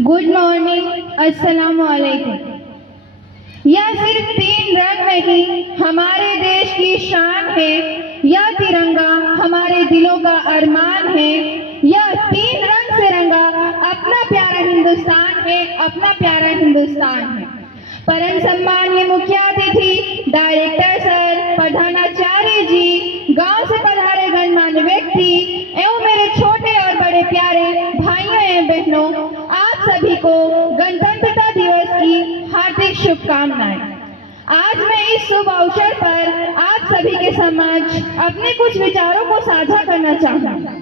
Good morning, अस्सलाम वालेकुम। यह सिर्फ तीन रंग नहीं हमारे देश की शान है, यह तिरंगा हमारे दिलों का अरमान है। यह तीन रंग से रंगा अपना प्यारा हिंदुस्तान है, अपना प्यारा हिंदुस्तान है। परम सम्मानीय मुख्य अतिथि डायरेक्टर सर, प्रधानाचार्य जी, गांव से पधारे गणमान्य व्यक्ति एवं मेरे छोटे और बड़े प्यारे भाइयों एवं बहनों, आप सभी को गणतंत्रता दिवस की हार्दिक शुभकामनाएं। आज मैं इस शुभ अवसर पर आप सभी के समक्ष अपने कुछ विचारों को साझा करना चाहूंगा।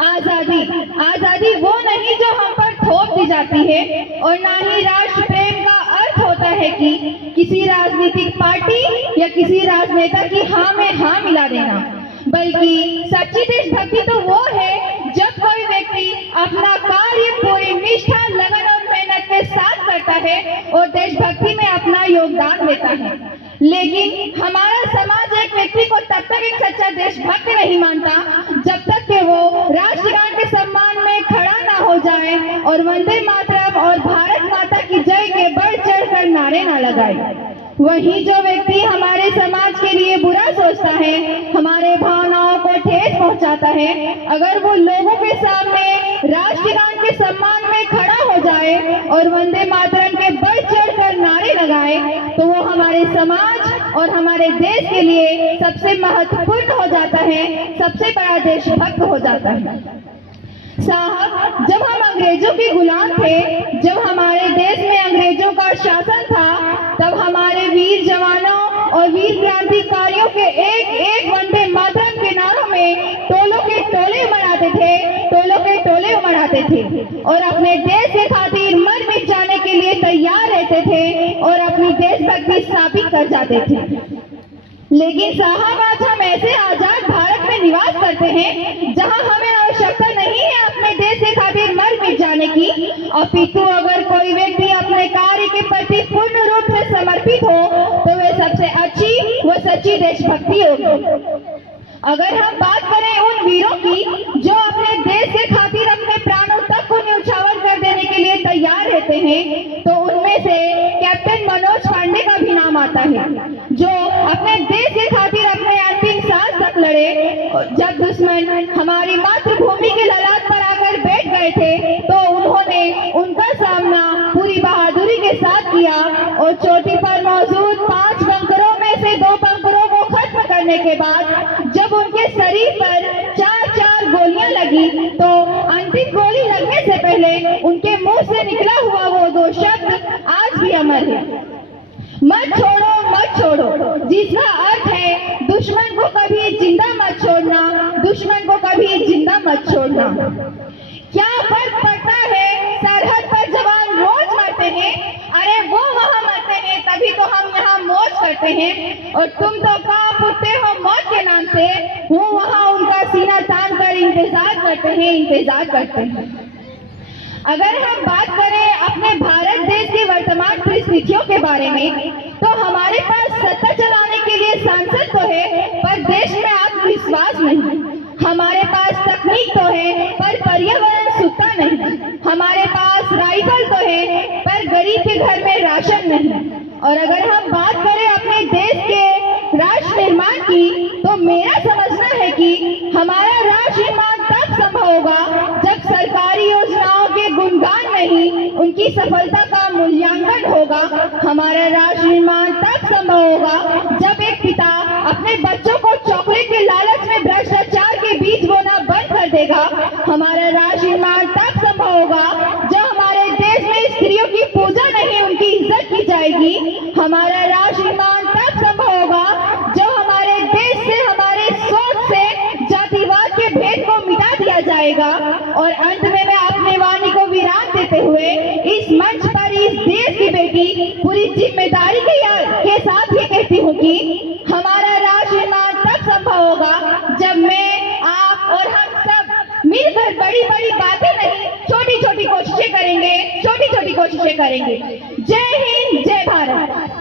आजादी वो नहीं जो हम पर थोप दी जाती है, और ना ही राष्ट्र प्रेम का अर्थ होता है कि किसी राजनीतिक पार्टी या किसी राजनेता की हाँ में हाँ मिला देना, बल्कि सच्ची देशभक्ति तो वो है जब कोई व्यक्ति अपना कार्य पूरी निष्ठा, लगन और मेहनत के साथ करता है और देशभक्ति में अपना योगदान देता है। लेकिन हमारा समाज एक व्यक्ति को तब तक एक सच्चा देशभक्त नहीं मानता जब तक कि वो राष्ट्रगान के सम्मान में खड़ा ना हो जाए और वंदे मातरम और भारत माता की जय के बढ़ चढ़कर नारे ना लगाए। वही जो व्यक्ति हमारे समाज के लिए बुरा सोचता है, हमारे भावनाओं को ठेस पहुंचाता है, अगर वो लोगों के सामने राष्ट्रगान के सम्मान में खड़ा हो जाए और वंदे मातरम के बढ़ चढ़कर नारे लगाए, तो वो हमारे समाज और हमारे देश के लिए सबसे महत्वपूर्ण हो जाता है, सबसे बड़ा देशभक्त हो जाता है। साहब, जब हम अंग्रेजों के गुलाम थे, जब हमारे देश में अंग्रेजों का शासन था, तब हमारे वीर जवानों और वीर क्रांतिकारियों के एक एक वंदे मातरम के नारों में टोलों के टोले उमड़ाते थे और अपने देश के खातिर मर मिट जाने के लिए तैयार रहते थे और अपनी देशभक्ति साबित कर जाते थे। लेकिन साहब, आज हम ऐसे आजाद भारत में निवास करते हैं जहां हमें आवश्यकता नहीं है अपने देश के खातिर मर मिट जाने की, अपितु अगर कोई व्यक्ति अपने कार्य के प्रति पूर्ण रूप से समर्पित हो तो वह सबसे अच्छी व सच्ची देशभक्ति होगी। अगर हम बात करें उन वीरों की जो अपने देश के खातिर अपने प्राणों तक को न्यौछावर कर देने के लिए तैयार रहते हैं, तो उनमें से कैप्टन मनोज पांडे का भी नाम आता है, जो अपने देश के खातिर अपने अंतिम सांस तक लड़े। जब दुश्मन हमारी मातृभूमि के ललाट पर आकर बैठ गए थे, तो उन्होंने उनका सामना पूरी बहादुरी के साथ किया और चोटी पर मौजूद 5 बंकरों में से 2 बंकरों को खत्म करने के बाद जब उनके शरीर पर 4-4 गोलियां लगी, तो अंतिम गोली लगने से पहले उनके मुंह से निकला हुआ वो 2 शब्द आज भी अमर है, मत छोड़ो मत छोड़ो, जिसका अर्थ है दुश्मन को कभी जिंदा मत छोड़ना, दुश्मन को कभी जिंदा मत छोड़ना। क्या फर्क पड़ता है सरहद पर जवान रोज मरते हैं, अरे वो वहाँ मरते हैं तभी तो हम यहाँ मौज करते हैं, और तुम तो कांप उठते हो मौत के नाम से, वो वहाँ उनका सीना तान कर इंतजार करते हैं। अगर हम बात करें अपने भारत देश की वर्तमान परिस्थितियों के बारे में, तो हमारे पास सत्ता चलाने के लिए सांसद तो है पर देश में आत्मविश्वास नहीं, हमारे पास तकनीक तो है पर पर्यावरण सुनता नहीं, हमारे पास राइफल तो है पर गरीब के घर में राशन नहीं। और अगर हम बात करें अपने देश के राष्ट्र निर्माण की, तो मेरा समझना है कि हमारा राष्ट्र निर्माण तब संभव होगा जब सरकारी योजनाओं के गुणगान नहीं, उनकी सफलता का मूल्यांकन होगा। हमारा राष्ट्र निर्माण तब संभव होगा जब एक पिता अपने बच्चों को चॉकलेट के लालच में भ्रष्टाचार के बीज बोना बंद कर देगा। हमारा राष्ट्र निर्माण तब संभव होगा जब हमारे देश में स्त्रियों की पूजा नहीं, उनकी इज्जत की जाएगी। हमारा राष्ट्र निर्माण तब संभव होगा जब हमारे देश से, हमारे सोच से जातिवाद के भेद को मिटा दिया जाएगा। और अंत में मैं अपने वाणी को विराम देते हुए इस मंच पर इस देश की बेटी पूरी जिम्मेदारी के साथ ये कहती हूँ कि हमारा राष्ट्र निर्माण तब संभव होगा जब मैं, आप और हम सब मिलकर बड़ी बड़ी बातें नहीं, छोटी छोटी कोशिशें करेंगे। जय हिंद, जय भारत।